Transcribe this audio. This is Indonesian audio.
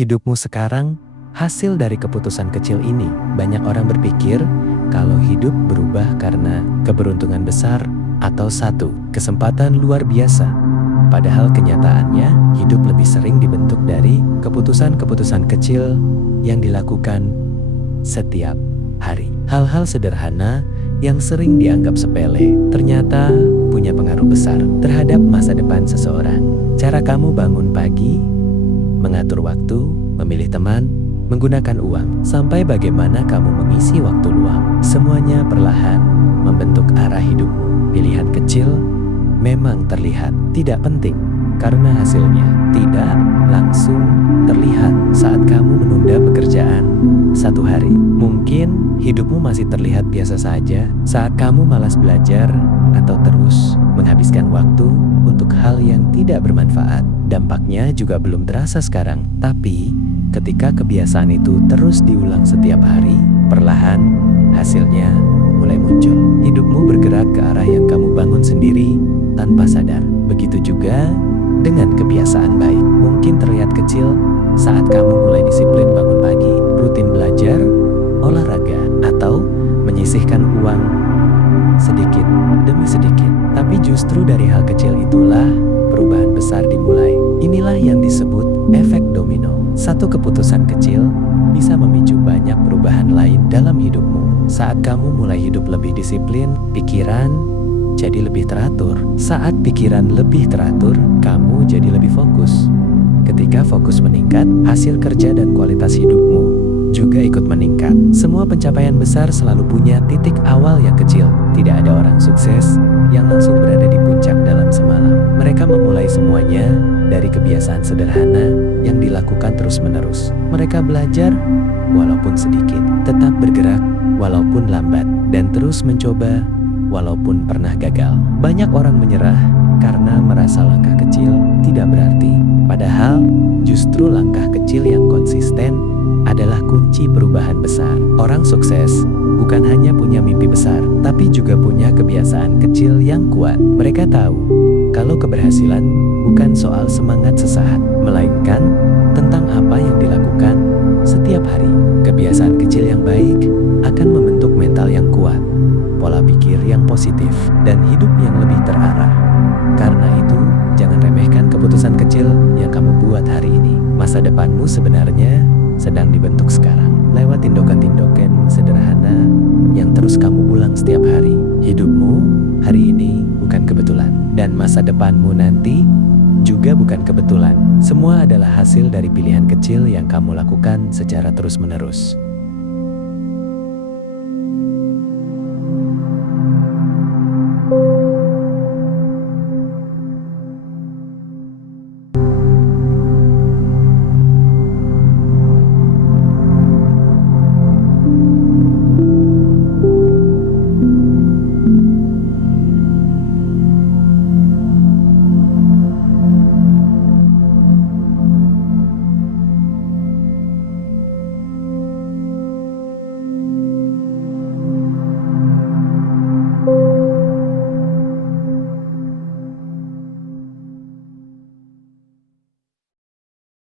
hidupmu sekarang hasil dari keputusan kecil ini. Banyak orang berpikir kalau hidup berubah karena keberuntungan besar atau satu kesempatan luar biasa. Padahal kenyataannya, hidup lebih sering dibentuk dari keputusan-keputusan kecil yang dilakukan setiap hari. Hal-hal sederhana yang sering dianggap sepele ternyata punya pengaruh besar terhadap masa depan seseorang. Cara kamu bangun pagi, mengatur waktu, memilih teman, menggunakan uang, sampai bagaimana kamu mengisi waktu luang. Semuanya perlahan membentuk arah hidupmu. Pilihan kecil memang terlihat tidak penting karena hasilnya tidak langsung terlihat saat kamu menunda pekerjaan satu hari. Mungkin hidupmu masih terlihat biasa saja saat kamu malas belajar atau terus menghabiskan waktu untuk hal yang tidak bermanfaat. Dampaknya juga belum terasa sekarang, tapi ketika kebiasaan itu terus diulang setiap hari, perlahan hasilnya mulai muncul. Hidupmu bergerak ke arah yang kamu bangun sendiri tanpa sadar. Begitu juga dengan kebiasaan baik. Mungkin terlihat kecil saat kamu mulai disiplin bangun pagi, rutin belajar, olahraga, atau menyisihkan uang sedikit demi sedikit. Tapi justru dari hal kecil itulah perubahan besar dimulai. Inilah yang disebut efek domino. Satu keputusan kecil bisa memicu banyak perubahan lain dalam hidupmu. Saat kamu mulai hidup lebih disiplin, pikiran jadi lebih teratur. Saat pikiran lebih teratur, kamu jadi lebih fokus. Ketika fokus meningkat, hasil kerja dan kualitas hidupmu juga ikut meningkat. Semua pencapaian besar selalu punya titik awal yang kecil. Tidak ada orang sukses yang langsung berada di puncak dalam semalam. Mereka memulai semuanya dari kebiasaan sederhana yang dilakukan terus-menerus. Mereka belajar walaupun sedikit, tetap bergerak walaupun lambat, dan terus mencoba walaupun pernah gagal. Banyak orang menyerah karena merasa langkah kecil tidak berarti. Padahal justru langkah kecil yang konsisten adalah kunci perubahan besar. Orang sukses bukan hanya punya mimpi besar, tapi juga punya kebiasaan kecil yang kuat. Mereka tahu kalau keberhasilan bukan soal semangat sesaat, melainkan tentang apa yang dilakukan setiap hari. Kebiasaan kecil yang baik akan membentuk mental yang kuat, pola pikir yang positif, dan hidup yang lebih terarah. Karena itu, jangan remehkan keputusan kecil yang kamu buat hari ini. Masa depanmu sebenarnya sedang dibentuk sekarang lewat tindakan-tindakan sederhana yang terus kamu ulang setiap hari. Hidupmu hari ini bukan kebetulan, dan masa depanmu nanti juga bukan kebetulan. Semua adalah hasil dari pilihan kecil yang kamu lakukan secara terus-menerus.